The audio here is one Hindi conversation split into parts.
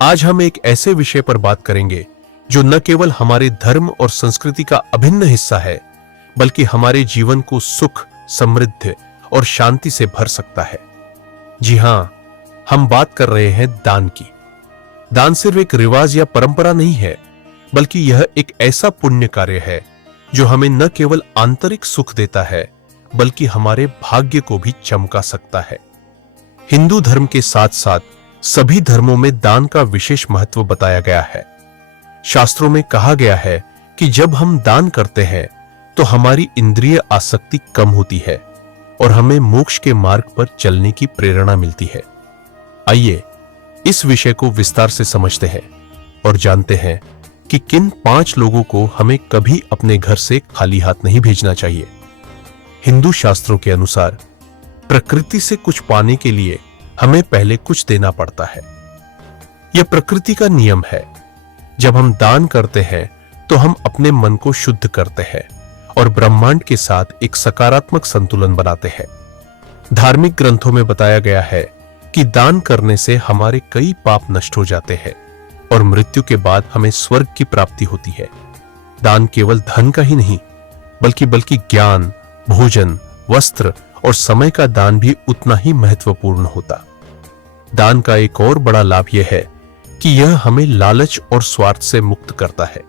आज हम एक ऐसे विषय पर बात करेंगे जो न केवल हमारे धर्म और संस्कृति का अभिन्न हिस्सा है, बल्कि हमारे जीवन को सुख, समृद्धि और शांति से भर सकता है। जी हां, हम बात कर रहे हैं दान की। दान सिर्फ एक रिवाज या परंपरा नहीं है, बल्कि यह एक ऐसा पुण्य कार्य है जो हमें न केवल आंतरिक सुख देता है, बल्कि हमारे भाग्य को भी चमका सकता है। हिंदू धर्म के साथ साथ सभी धर्मों में दान का विशेष महत्व बताया गया है। शास्त्रों में कहा गया है कि जब हम दान करते हैं तो हमारी इंद्रिय आसक्ति कम होती है और हमें मोक्ष के मार्ग पर चलने की प्रेरणा मिलती है। आइए इस विषय को विस्तार से समझते हैं और जानते हैं कि किन 5 लोगों को हमें कभी अपने घर से खाली हाथ नहीं भेजना चाहिए। हिंदू शास्त्रों के अनुसार प्रकृति से कुछ पाने के लिए हमें पहले कुछ देना पड़ता है। यह प्रकृति का नियम है। जब हम दान करते हैं तो हम अपने मन को शुद्ध करते हैं और ब्रह्मांड के साथ एक सकारात्मक संतुलन बनाते हैं। धार्मिक ग्रंथों में बताया गया है कि दान करने से हमारे कई पाप नष्ट हो जाते हैं और मृत्यु के बाद हमें स्वर्ग की प्राप्ति होती है। दान केवल धन का ही नहीं, बल्कि ज्ञान, भोजन, वस्त्र और समय का दान भी उतना ही महत्वपूर्ण होता। दान का एक और बड़ा लाभ यह है कि यह हमें लालच और स्वार्थ से मुक्त करता है।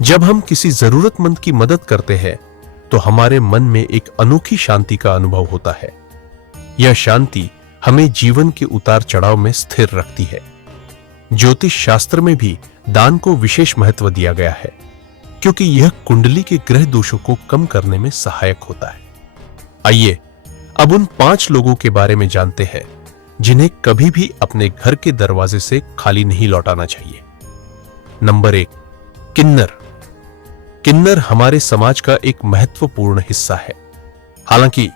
जब हम किसी जरूरतमंद की मदद करते हैं तो हमारे मन में एक अनोखी शांति का अनुभव होता है। यह शांति हमें जीवन के उतार चढ़ाव में स्थिर रखती है। ज्योतिष शास्त्र में भी दान को विशेष महत्व दिया गया है, क्योंकि यह कुंडली के ग्रह दोषों को कम करने में सहायक होता है। आइए अब उन 5 लोगों के बारे में जानते हैं जिन्हें कभी भी अपने घर के दरवाजे से खाली नहीं लौटाना चाहिए। नंबर 1, किन्नर। किन्नर हमारे समाज का एक महत्वपूर्ण हिस्सा है। हालांकि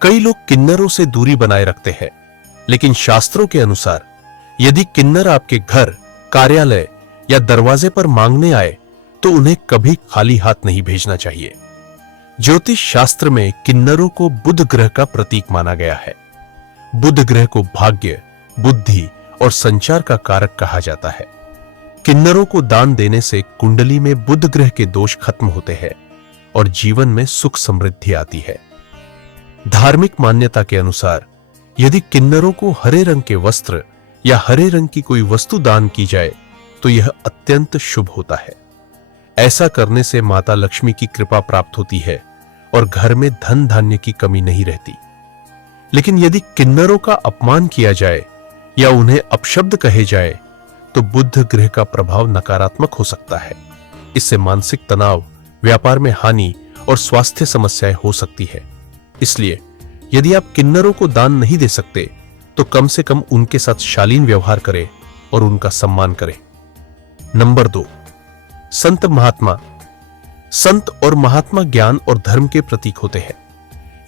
कई लोग किन्नरों से दूरी बनाए रखते हैं, लेकिन शास्त्रों के अनुसार यदि किन्नर आपके घर, कार्यालय या दरवाजे पर मांगने आए तो उन्हें कभी खाली हाथ नहीं भेजना चाहिए। ज्योतिष शास्त्र में किन्नरों को बुध ग्रह का प्रतीक माना गया है। बुध ग्रह को भाग्य, बुद्धि और संचार का कारक कहा जाता है। किन्नरों को दान देने से कुंडली में बुध ग्रह के दोष खत्म होते हैं और जीवन में सुख समृद्धि आती है। धार्मिक मान्यता के अनुसार यदि किन्नरों को हरे रंग के वस्त्र या हरे रंग की कोई वस्तु दान की जाए तो यह अत्यंत शुभ होता है। ऐसा करने से माता लक्ष्मी की कृपा प्राप्त होती है और घर में धन धान्य की कमी नहीं रहती। लेकिन यदि किन्नरों का अपमान किया जाए या उन्हें अपशब्द कहे जाए तो बुध ग्रह का प्रभाव नकारात्मक हो सकता है। इससे मानसिक तनाव, व्यापार में हानि और स्वास्थ्य समस्याएं हो सकती है। इसलिए यदि आप किन्नरों को दान नहीं दे सकते तो कम से कम उनके साथ शालीन व्यवहार करें और उनका सम्मान करें। नंबर 2, संत महात्मा। संत और महात्मा ज्ञान और धर्म के प्रतीक होते हैं।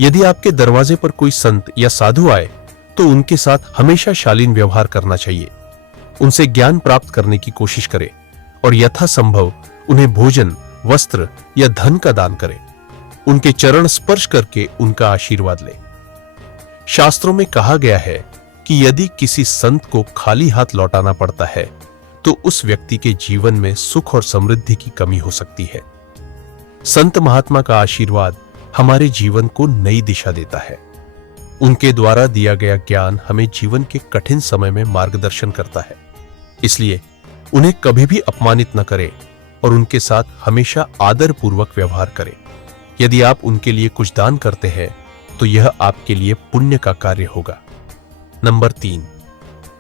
यदि आपके दरवाजे पर कोई संत या साधु आए तो उनके साथ हमेशा शालीन व्यवहार करना चाहिए। उनसे ज्ञान प्राप्त करने की कोशिश करें और यथासंभव उन्हें भोजन, वस्त्र या धन का दान करें। उनके चरण स्पर्श करके उनका आशीर्वाद लें। शास्त्रों में कहा गया है कि यदि किसी संत को खाली हाथ लौटाना पड़ता है तो उस व्यक्ति के जीवन में सुख और समृद्धि की कमी हो सकती है। संत महात्मा का आशीर्वाद हमारे जीवन को नई दिशा देता है। उनके द्वारा दिया गया ज्ञान हमें जीवन के कठिन समय में मार्गदर्शन करता है। इसलिए उन्हें कभी भी अपमानित न करें और उनके साथ हमेशा आदर पूर्वक व्यवहार करें। यदि आप उनके लिए कुछ दान करते हैं तो यह आपके लिए पुण्य का कार्य होगा। नंबर 3,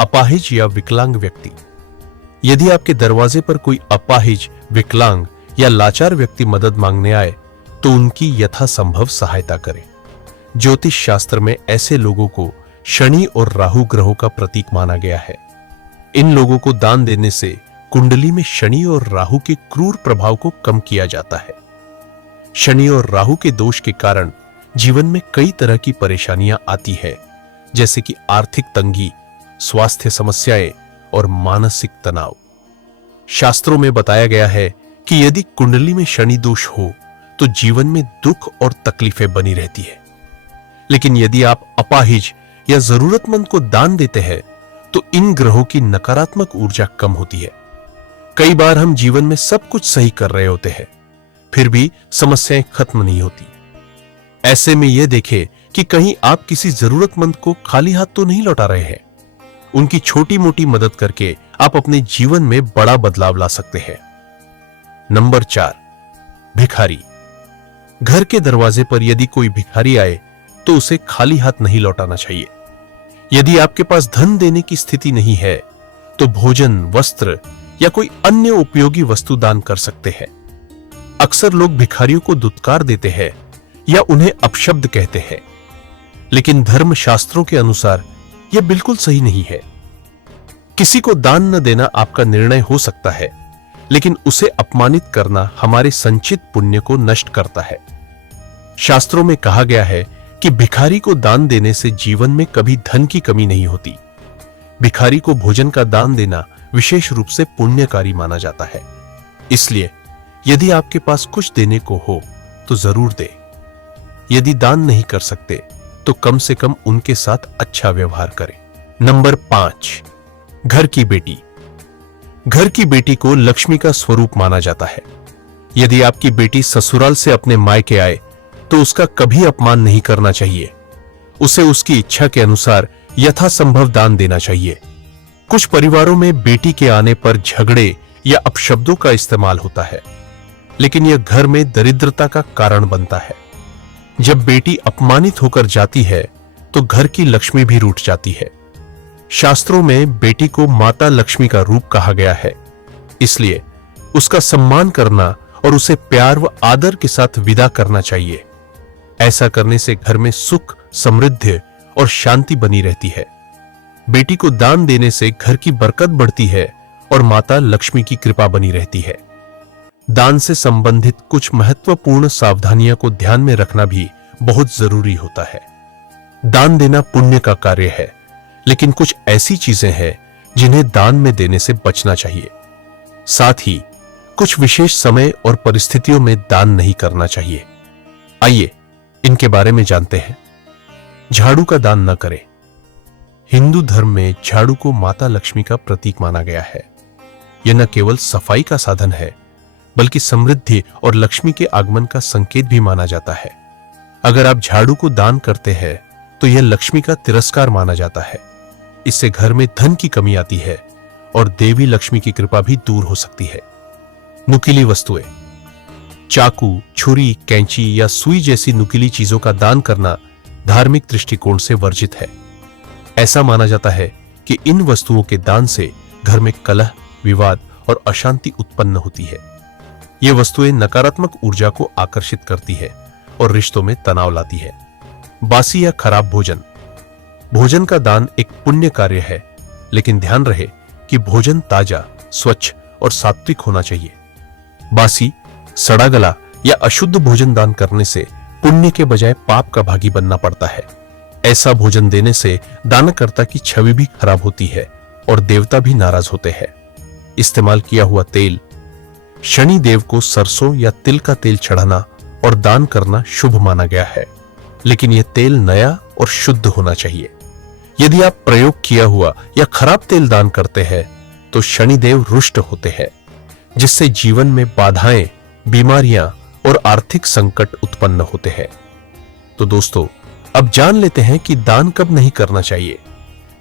अपाहिज या विकलांग व्यक्ति। यदि आपके दरवाजे पर कोई अपाहिज, विकलांग या लाचार व्यक्ति मदद मांगने आए तो उनकी यथासंभव सहायता करें। ज्योतिष शास्त्र में ऐसे लोगों को शनि और राहु ग्रहों का प्रतीक माना गया है। इन लोगों को दान देने से कुंडली में शनि और राहु के क्रूर प्रभाव को कम किया जाता है। शनि और राहु के दोष के कारण जीवन में कई तरह की परेशानियां आती है, जैसे कि आर्थिक तंगी, स्वास्थ्य समस्याएं और मानसिक तनाव। शास्त्रों में बताया गया है कि यदि कुंडली में शनि दोष हो तो जीवन में दुख और तकलीफें बनी रहती है। लेकिन यदि आप अपाहिज या जरूरतमंद को दान देते हैं तो इन ग्रहों की नकारात्मक ऊर्जा कम होती है। कई बार हम जीवन में सब कुछ सही कर रहे होते हैं, फिर भी समस्याएं खत्म नहीं होती। ऐसे में यह देखें कि कहीं आप किसी जरूरतमंद को खाली हाथ तो नहीं लौटा रहे हैं। उनकी छोटी मोटी मदद करके आप अपने जीवन में बड़ा बदलाव ला सकते हैं। नंबर 4, भिखारी। घर के दरवाजे पर यदि कोई भिखारी आए तो उसे खाली हाथ नहीं लौटाना चाहिए। यदि आपके पास धन देने की स्थिति नहीं है तो भोजन, वस्त्र या कोई अन्य उपयोगी वस्तु दान कर सकते हैं। अक्सर लोग भिखारियों को दुत्कार देते हैं या उन्हें अपशब्द कहते हैं, लेकिन धर्म शास्त्रों के अनुसार यह बिल्कुल सही नहीं है। किसी को दान न देना आपका निर्णय हो सकता है, लेकिन उसे अपमानित करना हमारे संचित पुण्य को नष्ट करता है। शास्त्रों में कहा गया है कि भिखारी को दान देने से जीवन में कभी धन की कमी नहीं होती। भिखारी को भोजन का दान देना विशेष रूप से पुण्यकारी माना जाता है। इसलिए यदि आपके पास कुछ देने को हो तो जरूर दे। यदि दान नहीं कर सकते तो कम से कम उनके साथ अच्छा व्यवहार करें। नंबर 5, घर की बेटी। घर की बेटी को लक्ष्मी का स्वरूप माना जाता है। यदि आपकी बेटी ससुराल से अपने मायके आए तो उसका कभी अपमान नहीं करना चाहिए। उसे उसकी इच्छा के अनुसार यथासंभव दान देना चाहिए। कुछ परिवारों में बेटी के आने पर झगड़े या अपशब्दों का इस्तेमाल होता है, लेकिन यह घर में दरिद्रता का कारण बनता है। जब बेटी अपमानित होकर जाती है तो घर की लक्ष्मी भी रूठ जाती है। शास्त्रों में बेटी को माता लक्ष्मी का रूप कहा गया है, इसलिए उसका सम्मान करना और उसे प्यार व आदर के साथ विदा करना चाहिए। ऐसा करने से घर में सुख, समृद्धि और शांति बनी रहती है। बेटी को दान देने से घर की बरकत बढ़ती है और माता लक्ष्मी की कृपा बनी रहती है। दान से संबंधित कुछ महत्वपूर्ण सावधानियों को ध्यान में रखना भी बहुत जरूरी होता है। दान देना पुण्य का कार्य है, लेकिन कुछ ऐसी चीजें हैं जिन्हें दान में देने से बचना चाहिए। साथ ही कुछ विशेष समय और परिस्थितियों में दान नहीं करना चाहिए। आइए इनके बारे में जानते हैं। झाड़ू का दान न करें। हिंदू धर्म में झाड़ू को माता लक्ष्मी का प्रतीक माना गया है। यह न केवल सफाई का साधन है, बल्कि समृद्धि और लक्ष्मी के आगमन का संकेत भी माना जाता है। अगर आप झाड़ू को दान करते हैं तो यह लक्ष्मी का तिरस्कार माना जाता है। इससे घर में धन की कमी आती है और देवी लक्ष्मी की कृपा भी दूर हो सकती है। नुकीली वस्तुएं, चाकू, छुरी, कैंची या सुई जैसी नुकीली चीजों का दान करना धार्मिक दृष्टिकोण से वर्जित है। ऐसा माना जाता है कि इन वस्तुओं के दान से घर में कलह, विवाद और अशांति उत्पन्न होती है। ये वस्तुएं नकारात्मक ऊर्जा को आकर्षित करती है और रिश्तों में तनाव लाती है। बासी या खराब भोजन। भोजन का दान एक पुण्य कार्य है, लेकिन ध्यान रहे कि भोजन ताजा, स्वच्छ और सात्विक होना चाहिए। बासी, सड़ा गला या अशुद्ध भोजन दान करने से पुण्य के बजाय पाप का भागी बनना पड़ता है। ऐसा भोजन देने से दानकर्ता की छवि भी खराब होती है और देवता भी नाराज होते हैं। इस्तेमाल किया हुआ तेल। शनि देव को सरसों या तिल का तेल चढ़ाना और दान करना शुभ माना गया है, लेकिन यह तेल नया और शुद्ध होना चाहिए। यदि आप प्रयोग किया हुआ या खराब तेल दान करते हैं तो शनिदेव रुष्ट होते हैं, जिससे जीवन में बाधाएं, बीमारियां और आर्थिक संकट उत्पन्न होते हैं। तो दोस्तों, अब जान लेते हैं कि दान कब नहीं करना चाहिए।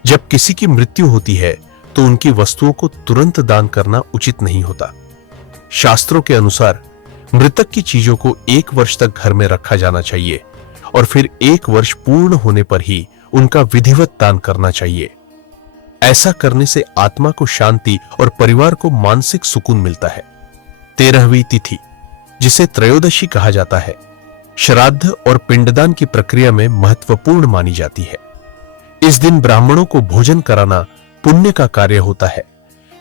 जब किसी की मृत्यु होती है तो उनकी वस्तुओं को तुरंत दान करना उचित नहीं होता। शास्त्रों के अनुसार मृतक की चीजों को 1 वर्ष तक घर में रखा जाना चाहिए और फिर 1 वर्ष पूर्ण होने पर ही उनका विधिवत दान करना चाहिए। ऐसा करने से आत्मा को शांति और परिवार को मानसिक सुकून मिलता है। 13वीं तिथि, जिसे त्रयोदशी कहा जाता है, श्राद्ध और पिंडदान की प्रक्रिया में महत्वपूर्ण मानी जाती है। इस दिन ब्राह्मणों को भोजन कराना पुण्य का कार्य होता है,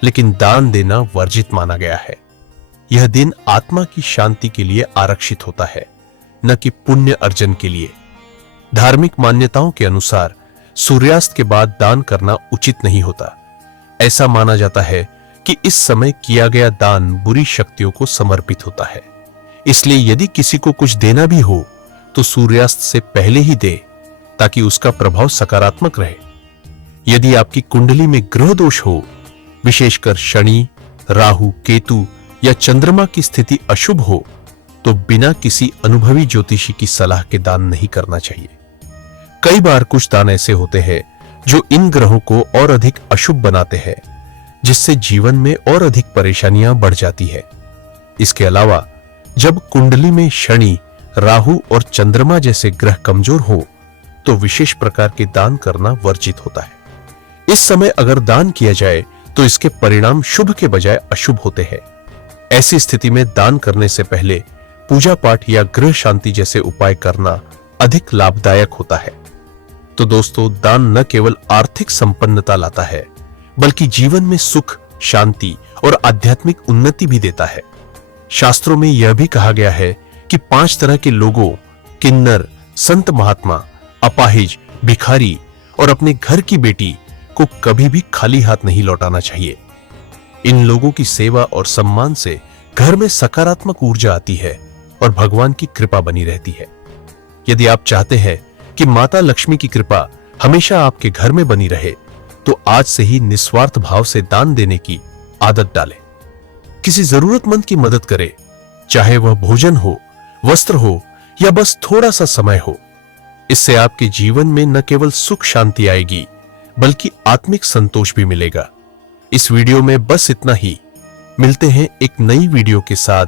लेकिन दान देना वर्जित माना गया है। यह दिन आत्मा की शांति के लिए आरक्षित होता है, न कि पुण्य अर्जन के लिए। धार्मिक मान्यताओं के अनुसार सूर्यास्त के बाद दान करना उचित नहीं होता। ऐसा माना जाता है कि इस समय किया गया दान बुरी शक्तियों को समर्पित होता है। इसलिए यदि किसी को कुछ देना भी हो तो सूर्यास्त से पहले ही दे, ताकि उसका प्रभाव सकारात्मक रहे। यदि आपकी कुंडली में ग्रह दोष हो, विशेषकर शनि, राहु, केतु या चंद्रमा की स्थिति अशुभ हो, तो बिना किसी अनुभवी ज्योतिषी की सलाह के दान नहीं करना चाहिए। कई बार कुछ दान ऐसे होते हैं जो इन ग्रहों को और अधिक अशुभ बनाते हैं, जिससे जीवन में और अधिक परेशानियां बढ़ जाती है। इसके अलावा जब कुंडली में शनि, राहु और चंद्रमा जैसे ग्रह कमजोर हो, तो विशेष प्रकार के दान करना वर्जित होता है। इस समय अगर दान किया जाए तो इसके परिणाम शुभ के बजाय अशुभ होते हैं। ऐसी स्थिति में दान करने से पहले पूजा पाठ या गृह शांति जैसे उपाय करना अधिक लाभदायक होता है। तो दोस्तों, दान न केवल आर्थिक संपन्नता लाता है, बल्कि जीवन में सुख, शांति और आध्यात्मिक उन्नति भी देता है। शास्त्रों में यह भी कहा गया है कि 5 तरह के लोगों, किन्नर, संत महात्मा, अपाहिज, भिखारी और अपने घर की बेटी को कभी भी खाली हाथ नहीं लौटाना चाहिए। इन लोगों की सेवा और सम्मान से घर में सकारात्मक ऊर्जा आती है और भगवान की कृपा बनी रहती है। यदि आप चाहते हैं कि माता लक्ष्मी की कृपा हमेशा आपके घर में बनी रहे, तो आज से ही निस्वार्थ भाव से दान देने की आदत डालें। किसी जरूरतमंद की मदद करें, चाहे वह भोजन हो, वस्त्र हो या बस थोड़ा सा समय हो। इससे आपके जीवन में न केवल सुख शांति आएगी, बल्कि आत्मिक संतोष भी मिलेगा। इस वीडियो में बस इतना ही। मिलते हैं एक नई वीडियो के साथ।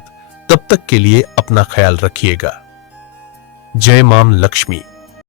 तब तक के लिए अपना ख्याल रखिएगा। जय मां लक्ष्मी।